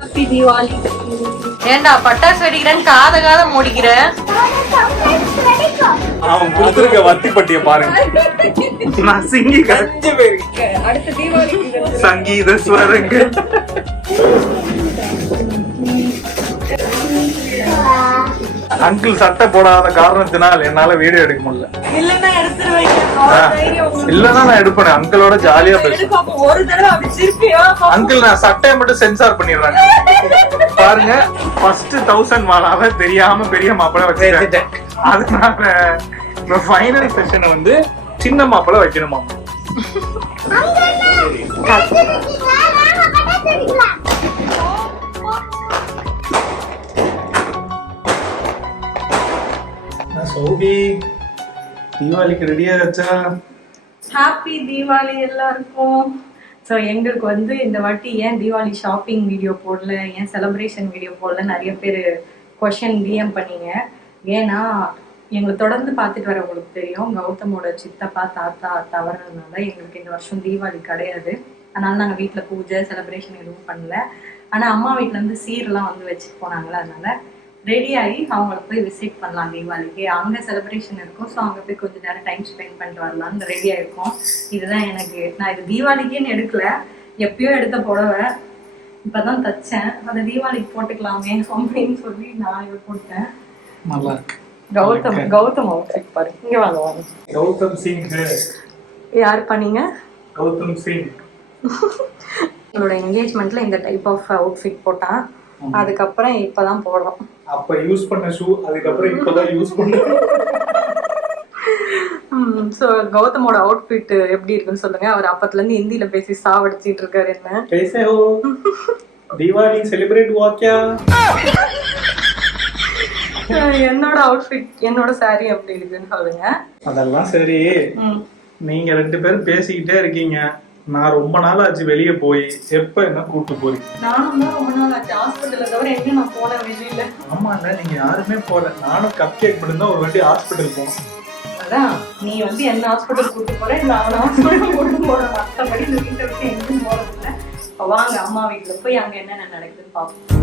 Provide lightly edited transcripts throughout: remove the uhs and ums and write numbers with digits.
Happy Deepavali. ஏண்டா பட்டாசு வெடிக்கிறேன்னு காத மூடிக்கிறேன். அவன் கொடுத்துருக்க வத்தி பட்டிய பாருங்க. நான் சிங்கி கரைஞ்சு போயிருக்கேன். அடுத்த தீபாவளி சங்கீத ஸ்வரங்கள். அங்கிள் சட்டை போடாத காரணத்தினால் என்னால வீடியோ எடுக்க முடியல. இல்லன்னா நான் எடுப்பேன். அங்கிளோட ஜாலியா பேசுவேன். ஒரு தடவை அப்படி சிரிப்பியா? அங்கிள் நான் சட்டையை மட்டும் சென்சார் பண்ணிடுறாங்க பாருங்க. ஃபர்ஸ்ட் 1000 மாலாவை தெரியாம பெரிய மாப்பிள வச்சுட்டேன். அதனால ஃபைனல் செஷனை வந்து சின்ன மாப்பிள வைக்கணுமா? சோபி தீபாவளிக்கு ரெடியா வச்சா? ஹாப்பி தீபாவளி எல்லாருக்கும். ஸோ எங்களுக்கு வந்து இந்த வாட்டி ஏன் தீபாவளி ஷாப்பிங் வீடியோ போடல, ஏன் செலிப்ரேஷன் வீடியோ போடல நிறைய பேர் கொஷின் டிஎம் பண்ணீங்க. ஏன்னா எங்களை தொடர்ந்து பார்த்துட்டு வரவங்களுக்கு தெரியும், கௌதமோட சித்தப்பா தாத்தா தவறுனால எங்களுக்கு இந்த வருஷம் தீபாவளி கிடையாது. அதனால நாங்கள் வீட்டில் பூஜை செலிப்ரேஷன் எதுவும் பண்ணல. ஆனால் அம்மா வீட்டிலேருந்து சீரெலாம் வந்து வச்சுட்டு போனாங்களே, அதனால ரெடி ஆகி அவங்கள போய் விசிட் பண்ணலாம் தீபாவளிக்கு. அங்கே செலிப்ரேஷன் இருக்கும். ஸோ அங்கே போய் கொஞ்சம் நேரம் டைம் ஸ்பெண்ட் பண்ணிட்டு வரலாம்னு ரெடியாக இருக்கும். இதுதான் எனக்கு, நான் இது தீபாவளிக்குன்னு எடுக்கல, எப்பயோ எடுத்த புடவை இப்போதான் தைச்சேன். அதை தீபாவளிக்கு போட்டுக்கலாமே அப்படின்னு சொல்லி நான் இதை போட்டேன். நல்லா இருக்கு. கௌதம் அவுட்ஃபிட் பாரு. இங்க வாங்க வாங்க. கௌதம் சிங் யார் பண்ணீங்க? கௌதம் சிங். என்னோட என்கேஜ்மெண்ட்ல இந்த டைப் ஆஃப் அவுட்ஃபிட் போட்டான். அதுக்கப்புறம் இப்பதான் போடுறோம். அப்ப யூஸ் பண்ண ஷூ அதுக்கப்புறம் இப்பதான் யூஸ் பண்ண. சோ கௌதமோட அவுட்ஃபிட் எப்படி இருக்குன்னு சொல்லுங்க. அவர் அப்பத்துல இருந்து ஹிந்தில பேசி சாவடிச்சிட்டு இருக்காரு. என்ன कैसे हो? தீபாவளி செலிப்ரேட் हुआ क्या? என்னோட அவுட்ஃபிட் என்னோட சாரி எப்படி இருக்குன்னு சொல்லுங்க. அதெல்லாம் சரி, நீங்க 2 பேரும் பேசிக்கிட்டே இருக்கீங்க. நான் ரொம்ப நாள் ஆச்சு வெளியே போய். எப்ப என்ன கூப்பிட்டு போறீங்க? நானும் தான் ரொம்ப நாள் ஆச்சு ஹாஸ்பிட்டல்ல தவிர எங்க நான் போனேன் வெளியில. ஆமா இல்ல, நீங்க யாருமே போல. நானும் கப் கேக் மட்டும் தான் ஒரு வாட்டி ஹாஸ்பிட்டல் போனோம். அதான் நீ வந்து என்ன ஹாஸ்பிட்டல் கூட்டு போறேன், நான் அவனை ஹாஸ்பிட்டல் கூட்டு போறேன். மற்றபடி இந்த வீட்டை விட்டு எங்கேயும் போறதில்லை. வாங்க அம்மா வீட்டுல போய் அங்க என்னென்ன நடக்குதுன்னு பார்ப்போம்.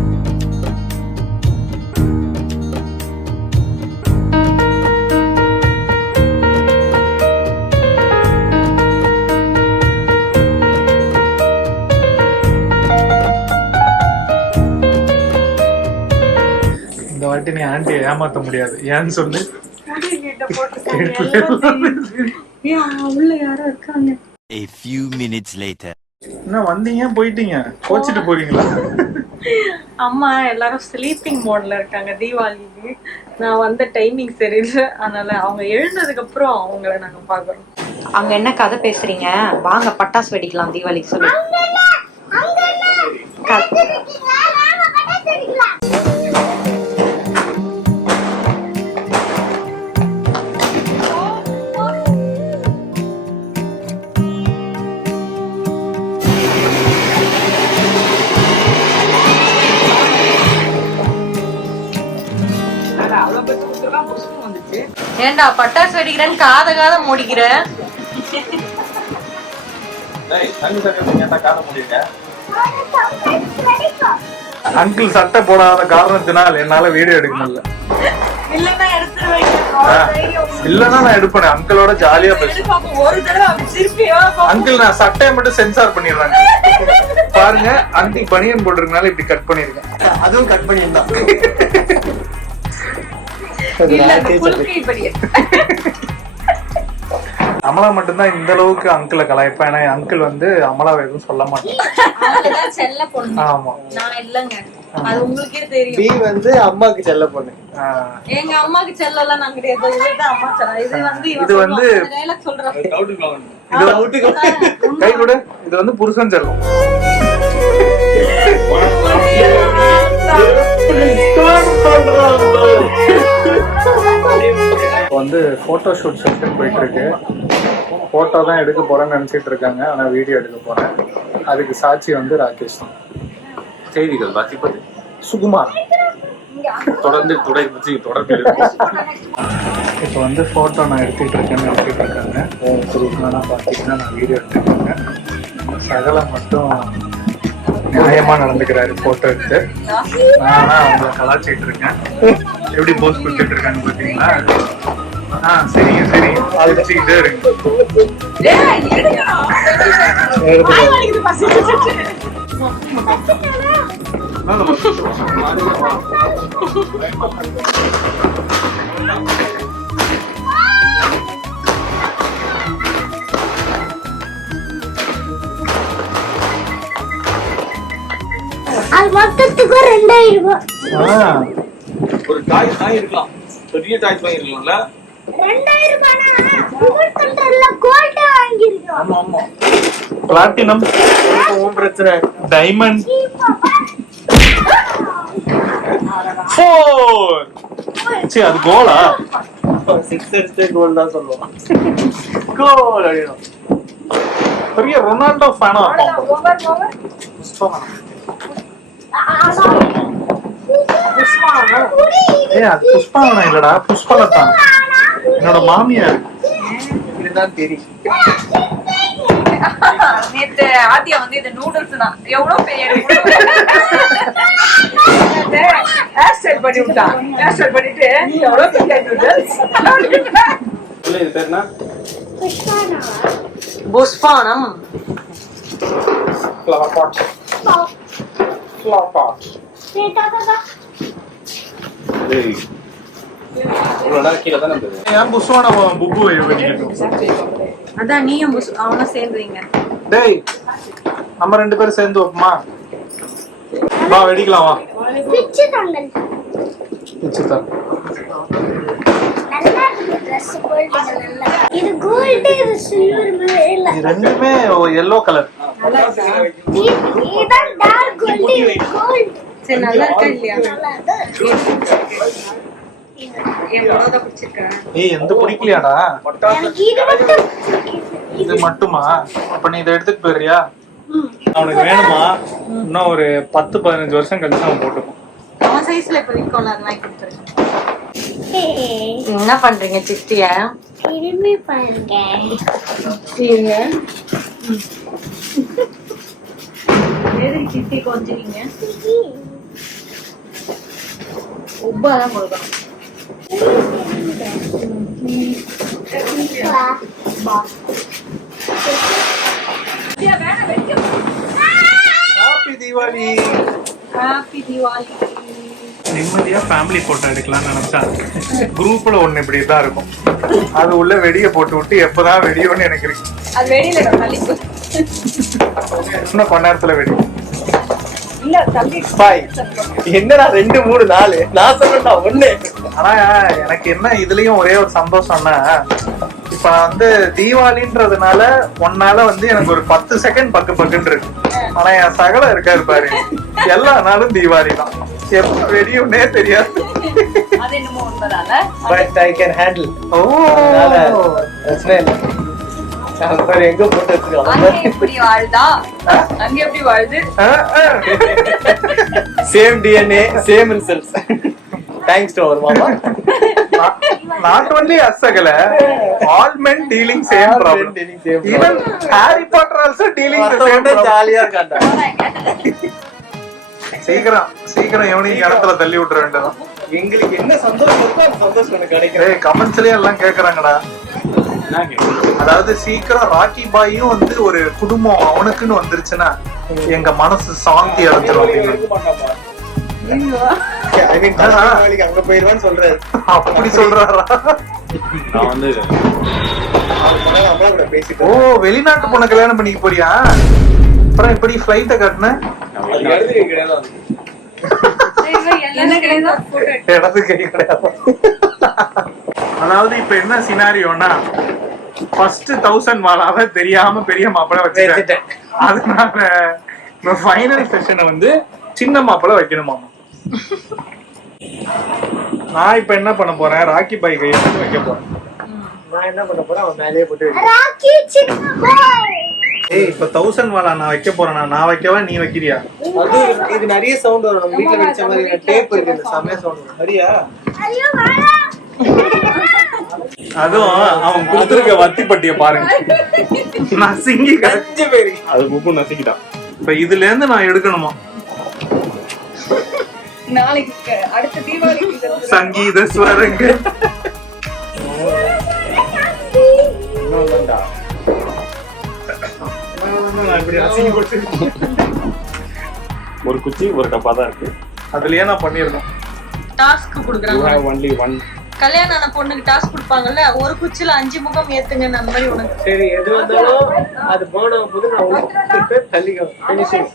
இந்த வாட்டி நீ ஆண்டியை ஏமாத்த முடியாது. ஏன்னு சொல்லு. உள்ள யாரோ இருக்காங்க. A few minutes later. என்ன வந்தீங்க போயிட்டீங்க, கோச்சிட்டு போறீங்களா? அம்மா எல்லாரும் ஸ்லீப்பிங் மோட்ல இருக்காங்க தீபாவளிக்கு. நான் வந்த டைமிங் சரியில்லை, அதனால அவங்க எழுந்ததுக்கு அப்புறம் அவங்கள நாங்க பாக்குறோம். அங்க என்ன கதை பேசுறீங்க? வாங்க பட்டாசு வெடிக்கலாம் தீபாவளிக்கு சொல்லு. ஏண்டா பட்டாசு வெடிக்கிறேன்னு காத மூடிக்கிறேன். அங்கிள் சட்டை போடாத காரணத்தினால் என்னால வீடியோ எடுக்க முடியல. இல்லன்னா நான் எடுப்பேன். அங்கிளோட ஜாலியா பேசுவேன். ஒரு தடவை அப்படி சிரிப்பியா? அங்கிள் நான் சட்டையை மட்டும் சென்சார் பண்ணிடுறாங்க பாருங்க. அன்டி பனியன் போட்டிருக்கனால இப்படி கட் பண்ணிருக்கேன். அதுவும் கட் பண்ணியிருந்தான். அமலா மட்டும்தான் இந்த அளவுக்கு அங்கிளை கலாய்ப்பா. ஏன்னா அங்கிள் வந்து அமலாவை எதுவும் சொல்ல மாட்டேன். செல்ல பொண்ணு. ஆமா நான் இல்லங்க, அது உங்களுக்கே தெரியும். பி வந்து அம்மாக்கு செல்ல பொண்ணு. எங்க அம்மாக்கு செல்லலாம் நான் கிடையாது. இதுதான் அம்மா செல்லம். இது வந்து டைலாக் சொல்றேன். கை கூட. இது வந்து புருஷன் செல்லம். வந்து போட்டோ ஷூட் செஷன் போயிட்டு இருக்கு. போட்டோ தான் எடுக்க போறேன்னு நினைச்சிட்டு இருக்காங்க, ஆனா வீடியோ எடுக்க போறேன். அதுக்கு சாட்சி வந்து ராகேஷ் தான். செய்திகள் வாசிப்பது சுகுமார். தொடர்ந்து தொடர்ந்து இப்போ வந்து ஃபோட்டோ நான் எடுத்துகிட்டு இருக்காங்க. குரூப்லாம் பார்த்தீங்கன்னா நான் வீடியோ எடுத்துட்டு இருக்கேன். சகலம் மட்டும் நியாயமா நடந்துக்கிறாரு போட்டோ எடுத்து. நானா அவங்கள கலாச்சிட்டு இருக்கேன். எப்படி போஸ் கொடுத்துட்டு இருக்கான்னு பாத்தீங்களா? சரிங்க சரிங்க, அது வச்சுக்கிட்டே இருங்க. அது மொத்தத்துக்கு 2000 ரூபாய். ஒரு டாய் இருக்கலாம், பெரிய டாய் இருக்கலாம்ல. 2000 ரூபாய்னா கூகுள் கண்ட்ரோல்ல கோல்ட் வாங்கிருக்கோம். ஆமா ஆமா, பிளாட்டினம், பிரச்சனை டைமண்ட் 4. சரி, அது கோலா? 6 அடிச்சே கோல் தான் சொல்லுவான். கோல் அடிக்கும். பெரிய ரொனால்டோ ஃபேனா இருப்பான். அது புஷ்பாவனா இல்லடா, புஷ்பலதான். என்னோட மாமியார். இதுதான் தெரியும். நேத்து ஆதியா வந்து இது நூடுல்ஸ் தான் எவ்வளவு பெரிய ஹேர் ஸ்டைல் பண்ணி விட்டான். ஹேர் ஸ்டைல் பண்ணிட்டு எவ்வளவு பெரிய நூடுல்ஸ். இது பேர் என்ன? புஷ்பானம். Flower pot. Flower pot. டேய், இவ்வளவு நேரம் கீழே தானே இருந்தது. ஏன் புஷ்வான புப்பு வெடிக்கட்டும்? அதான் நீயும் அவனும் சேர்ந்துவீங்க. டேய், நம்ம 2 பேரும் சேர்ந்து வைப்போமா? வா வெடிக்கலாம், வா. பிச்சு தாங்கள். பிச்சுதா. நல்லா இருக்கு Dress கோல்ட் நல்லா. இது கோல்ட், இது சில்வர் மாதிரி இல்ல. இது ரெண்டுமே yellow கலர். இதான் டார்க் கோல்ட், இது கோல்ட். சரி, நல்லா இருக்கா இல்லையா? நல்லா இருக்கு. எவ்வளவுதான் பிடிச்சிருக்கா? ஏய், எந்த பிடிக்கலையாடா? எனக்கு இது மட்டும் பிடிச்சிருக்கு. இது மட்டுமா? அப்ப நீ இதை எடுத்துட்டு போயிடுறியா? அவனுக்கு வேணுமா? இன்னும் ஒரு 10-15 வருஷம் கழிச்சு அவன் போட்டுப்பான். அவன் சைஸ்ல இப்ப விற்கணும், அதெல்லாம் கொடுத்துருக்கேன். என்ன பண்றீங்க சித்திய? திரும்பி பாருங்க. சித்தி கொஞ்சீங்க உப்பாதான் கொடுக்கணும். ஹாப்பி தீபாவளி. ஹாப்பி தீபாவளி. நிம்மதியா ஃபேமிலி போட்டோ எடுக்கலாம்னு நினைச்சா குரூப்ல ஒண்ணு இப்படிதான் இருக்கும். அது உள்ள வெடியை போட்டு விட்டு எப்பதான் வெடியோன்னு எனக்கு இருக்கு. அது வெளியில தள்ளி இன்னும் கொஞ்ச நேரத்துல வெடி. இல்ல தள்ளி பாய். என்னடா 2 3 4 நான் சொன்னேன்டா 1. ஆனா எனக்கு என்ன இதுலயும் ஒரே ஒரு சந்தோஷம்னா, இப்ப நான் வந்து தீபாவளின்றதுனால ஒன்னால வந்து எனக்கு ஒரு 10 செகண்ட் பக்குன்னு இருக்கு. ஆனா என் சகல இருக்காரு பாரு, எல்லா நாளும் தீபாவளி தான். எப்ப வெடியும்னே தெரியாது. அது என்னமோ உண்மைதான. But I can handle. ஓ, பிரச்சனை இல்லை. நான் பாரு எங்க போட்டு வச்சிருக்கோம். அங்க எப்படி வாழ்தா? அங்க எப்படி வாழுது? Same DNA, same results. Thanks to our மாமா. not only us சகல, all men dealing same problem. Even Harry Potter also dealing the same problem. ஜாலியா இருக்காண்டா. சீக்கிரம் எவனையும் இடத்துல தள்ளி விட்டுற வேண்டியதான். எங்களுக்கு என்ன சந்தோஷம் இருக்கோ அந்த சந்தோஷம் எனக்கு கிடைக்கும். ஏய், கமெண்ட்ஸ்லயே எல்லாம் கேக்குறாங்கடா. அதாவது சீக்கிரம் ராக்கி பாயும் வந்து ஒரு குடும்பம் அவனுக்குன்னு வந்துருச்சுன்னா எங்க மனசு சாந்தி அடைஞ்சிரும் அப்படின்னு. I mean, நாளைக்கு அங்க போயிருவான்னு சொல்றாரு. அப்படி சொல்றாரா? நான் வந்து அம்மா கூட பேசிட்டு ஓ, வெளிநாட்டு பொண்ணை கல்யாணம் பண்ணிக்க போறியா? அப்புறம் எப்படி ஃபிளைட்ட கட்டின? எழுதி கிடையாது. என்ன கிடையாது இடது கை கிடையாது. அதாவது இப்ப என்ன சினாரியோனா, ஃபர்ஸ்ட் 1000 வாழாவ தெரியாம பெரிய மாப்பிள்ளை வச்சுட்டேன். அதனால ஃபைனல் செஷனை வந்து சின்ன மாப்பிள்ளை வைக்கணுமாமா. நான் இப்ப என்ன பண்ண போறேன், ராக்கி பாய் கையை வைக்க போறேன். நான் என்ன பண்ண போறேன், அவன் மேலேயே போட்டு ராக்கி சின்ன பாய். ஏய், இப்ப 1000 வாழா நான் வைக்க போறேன். நான் வைக்கவா நீ வைக்கிறியா? அது இது நிறைய சவுண்ட் வரும். நம்ம வீட்ல வெச்ச மாதிரி டேப் இருக்கு, செமையா சவுண்ட் வரும். சரியா? ஐயோ வாடா. அதுவும் அவன் கொடுத்திருக்க வத்தி பட்டிய பாருங்க. நசுங்கி அஞ்சு பேருக்கு அது புக்கு நசிக்கிட்டான். இப்ப இதுல இருந்து நான் எடுக்கணுமா? நாளைக்கு அடுத்த தீபாவளிக்கு சங்கீத ஸ்வரங்கள். ஒரு குச்சி ஒரு டப்பா தான் இருக்கு. அதுலயே நான் பண்ணிருக்கேன். டாஸ்க் கொடுக்குறாங்க. Only one. கல்யாணம் ஆன பொண்ணுக்கு டாஸ்க் கொடுப்பாங்கல்ல, ஒரு குச்சில 5 முகம் ஏத்துங்க அந்த மாதிரி உனக்கு. சரி எது வந்தாலும் அது போன போது நான் உள்ள தள்ளிக்கோ. ஃபினிஷிங்.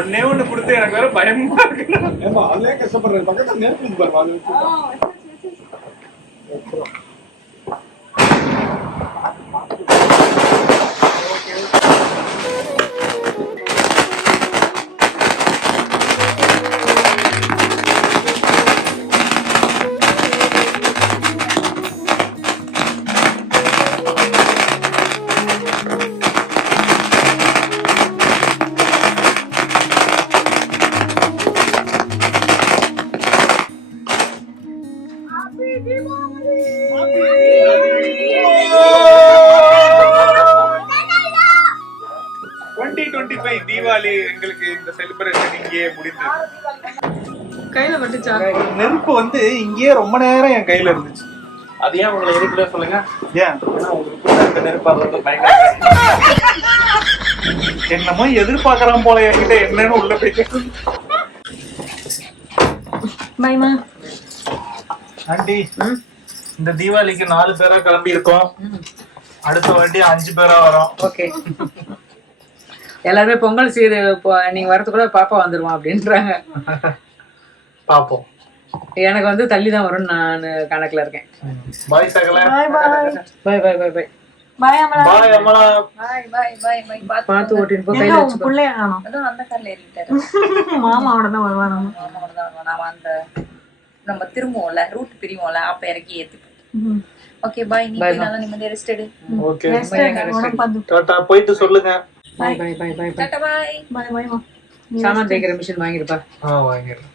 ஒன்னே ஒண்ணு கொடுத்து எனக்கு வேற பயமா இருக்கு. ஏமா அதுலயே கஷ்டப்படுறது பக்கத்துல நேர்த்து பாரு அது. தீபாவளி எங்களுக்கு இந்த செலிப்ரேஷன் இங்கேயே முடிந்தது. கையில மட்டுச்சா? நெருப்பு வந்து இங்கேயே ரொம்ப நேரம் என் கையில இருந்துச்சு. அது ஏன் உங்களை எதுக்குள்ள சொல்லுங்க? ஏன் உங்களுக்கு நெருப்பாடுறது பயங்கர என்னமோ எதிர்பார்க்கறான் போல என்கிட்ட என்னன்னு உள்ள போயிட்டு. பயமா ஆண்டி இந்த தீபாவளிக்கு 4 பேரா கிளம்பி இருக்கோம். அடுத்த வாட்டி 5 பேரா வரோம். ஓகே. எல்லாருமே பொங்கல் சீரு நீங்க வரதுக்குள்ள பாப்பா வந்துருவான் அப்படின்றாங்க. பாப்போம். எனக்கு வந்து தள்ளி தான் வரும் நான் கணக்குல இருக்கேன். பாய் சகல. பாய் பாய் பாய் பாய் பாய் அமலா. பாய் அமலா. பாய் பாய் பாய் பாய் பாத்து ஓட்டிட்டு போ. கையில வச்சு புள்ளைய காணோம். அதான் அந்த கார்ல ஏறிட்டாரு. மாமாவோட தான் வருவாங்க. மாமாவோட தான் வருவான். நாம அந்த நம்ம திரும்புவோம்ல ரூட் பிரிவோம்ல அப்ப இறக்கி ஏத்திப்போம். Okay bye. நீ போய் நல்லா நிம்மதியா ரெஸ்ட் எடு. Okay bye Tata. போயிட்டு சொல்லுங்க. பாய் பாய் பாய் பாய் டாடா பாய். பாய் பாய். சாமான் தேய்க்கிற மிஷின் வாங்கிருப்பா. வாங்கிடுறேன்.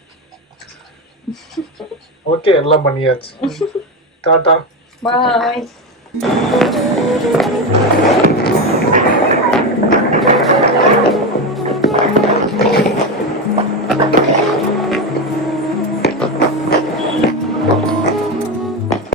ஓகே எல்லாம் பண்ணியாச்சு. டாடா பாய்.